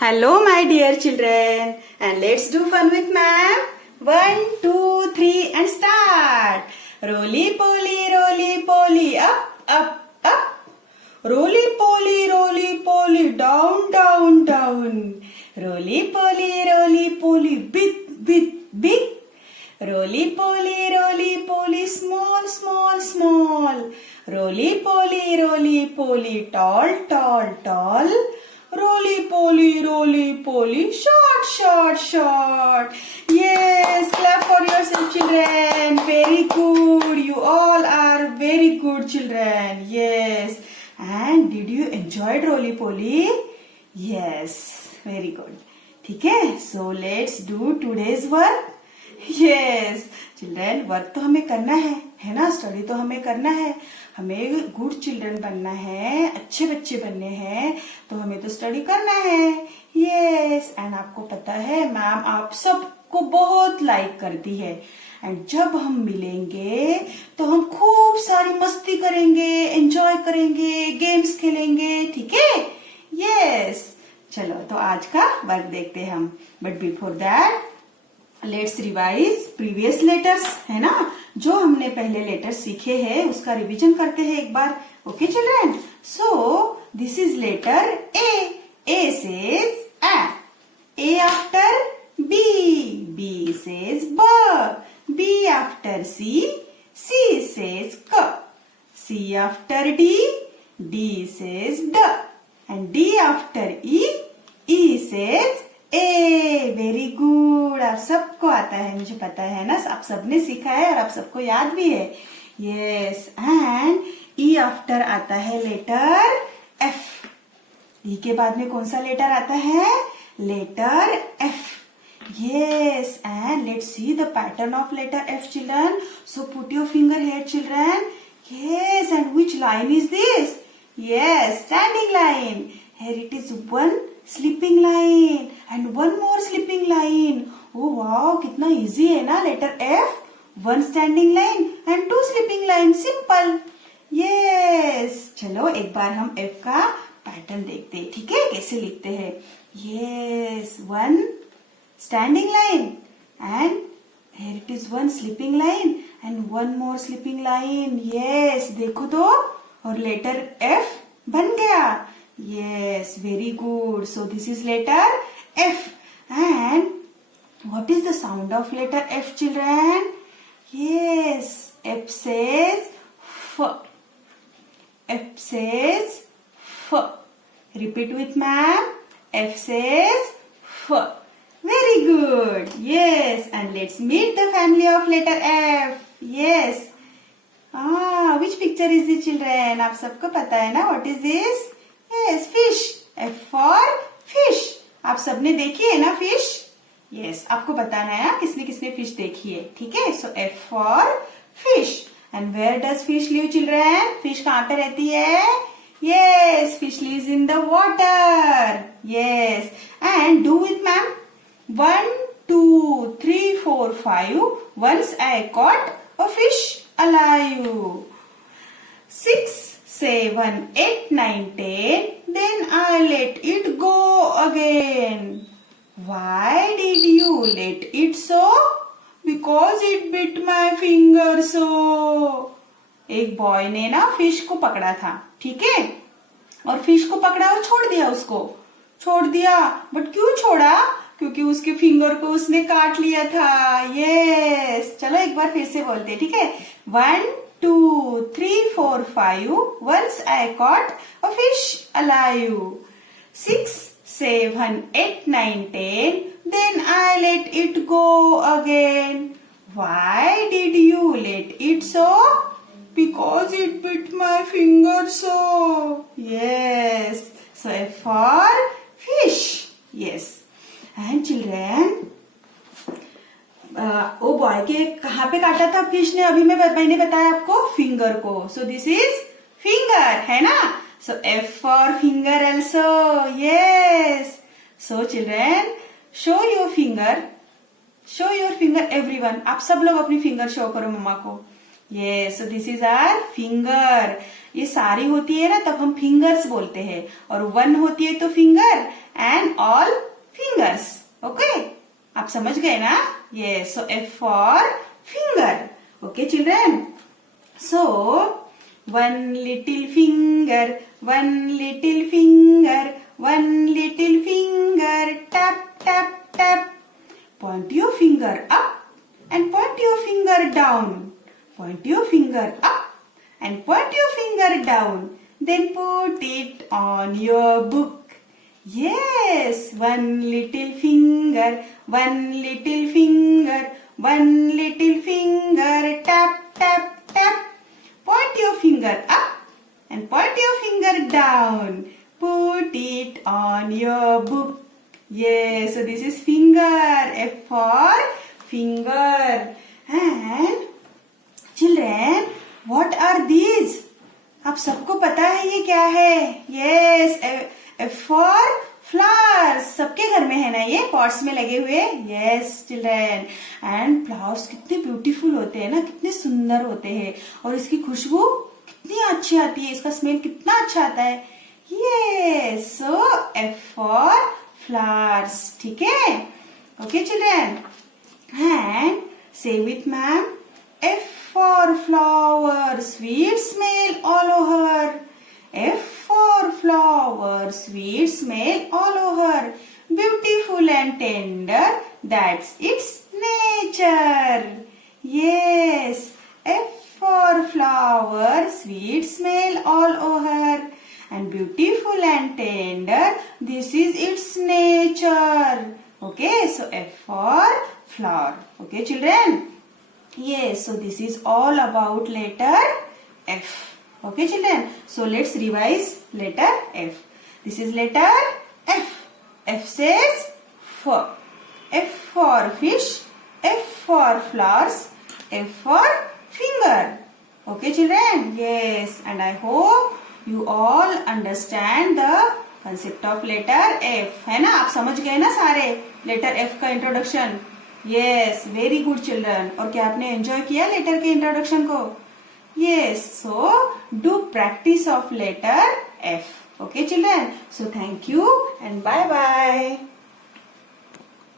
Hello, my dear children, and let's do fun with ma'am. 1, 2, 3, and start. Roly poly, up. Roly poly, down. Roly poly, big. Roly poly, small. Roly poly, tall. Roly poly, short. Yes, clap for yourself, children. Very good. You all are very good children. Yes. And did you enjoy roly poly? Yes, very good. ठीक है? So let's do today's work. Yes, children, work तो हमें करना है ना? Study तो हमें करना है. हमें गुड चिल्ड्रन बनना है, अच्छे बच्चे बनने हैं, तो हमें तो स्टडी करना है. यस, एंड आपको पता है मैम आप सबको बहुत लाइक करती है. एंड जब हम मिलेंगे तो हम खूब सारी मस्ती करेंगे, एंजॉय करेंगे, गेम्स खेलेंगे. ठीक है? यस, चलो तो आज का वर्क देखते हैं हम. But before that let's revise previous letters, है ना? जो हमने पहले लेटर सीखे हैं उसका रिवीजन करते हैं एक बार. Okay children? So this is letter A. A says A after B says B after C says C after D says D and D after E says A. Very good. आप सबको आता है, मुझे पता है ना, आप सबने सीखा है और आप सबको याद भी है. यस, एंड ई आफ्टर आता है लेटर एफ. ई के बाद में कौन सा लेटर आता है? Letter F. Yes, and let's see the pattern of letter F children. So put your finger here children. Yes, and which line is this? Yes, standing line. Here it is one slipping line and one more slipping line. Oh wow, कितना easy है ना letter F. One standing line and two slipping line. Simple. Yes. चलो एक बार हम F का pattern देखते हैं. ठीक है? कैसे लिखते हैं? Yes, one standing line and here it is one slipping line and one more slipping line. Yes, देखो तो. और लेटर F बन गया. Yes, very good. So this is letter F. And what is the sound of letter F, children? Yes, F says F. F says F. Repeat with ma'am. F says F. Very good. Yes, and let's meet the family of letter F. Yes. Which picture is it, children? आप सबको पता है ना? What is this? Yes, fish. F for fish. आप सबने देखी है ना fish? Yes, आपको बताना है किसने किसने fish देखी है. ठीक है? So F for fish. And where does fish live, children? Fish कहाँ पे रहती है? Yes, fish lives in the water. Yes, and do with ma'am. 1, 2, 3, 4, 5. Once I caught a fish alive. 6, 7, 8, 9, 10. Then I let it go again. Why did you let it so? Because it bit my finger so. एक boy ने ना fish को पकड़ा था. ठीक है? और fish को पकड़ा और छोड़ दिया उसको. छोड़ दिया. बट क्यों छोड़ा? क्योंकि उसके फिंगर को उसने काट लिया था. यस, चलो एक बार फिर से बोलते हैं. ठीक है? 1, 2, 3, 4, 5. Once I caught a fish alive. 6, 7, 8, 9, 10. Then I let it go again. Why did you let it so? Because it bit my finger so. Yes. So F for fish. Yes. And children, वो boy के कहाँ पे काटा था fish ने? अभी मैंने बताया आपको फिंगर को. सो दिस इज फिंगर, है ना? सो F for finger also. Yes. So children, show your finger everyone. आप सब लोग अपनी फिंगर शो करो मम्मा को. ये so this is our finger. ये सारी होती है ना तब हम फिंगर्स बोलते हैं, और वन होती है तो finger and all fingers. Okay, आप समझ गए ना? ये so F for finger. Okay children, so one little finger, one little finger, one little finger, tap tap tap. Point your finger up and point your finger down. Point your finger up and point your finger down. Then put it on your book. Yes, one little finger, one little finger, one little finger, tap, tap, tap. Point your finger up and point your finger down. Put it on your book. Yes, so this is finger, F for finger. And children, what are these? आप सबको पता है ये क्या है? Yes, F for flowers. सबके घर में है ना ये पॉट्स में लगे हुए? Yes, children. And flowers कितने ब्यूटीफुल होते हैं ना, कितने सुंदर होते हैं, और इसकी खुशबू कितनी अच्छी आती है, इसका स्मेल कितना अच्छा आता है। Yes, so F for flowers. ठीक है? Okay children, and say with ma'am, F for flower, sweet smell all over. F for flower, sweet smell all over. Beautiful and tender, that's its nature. Yes, F for flower, sweet smell all over. And beautiful and tender, this is its nature. Okay, so F for flower. Okay children, yes, so this is all about letter F. Okay children, so let's revise letter F. This is letter F. F says for. F for fish, F for flowers, F for finger. Okay children, yes, and I hope you all understand the concept of letter F. है ना? आप समझ गए ना सारे letter F का introduction? Yes, very good children. और क्या आपने एंजॉय किया लेटर के इंट्रोडक्शन को? Yes, so do practice of letter F. Okay children, so thank you and bye bye.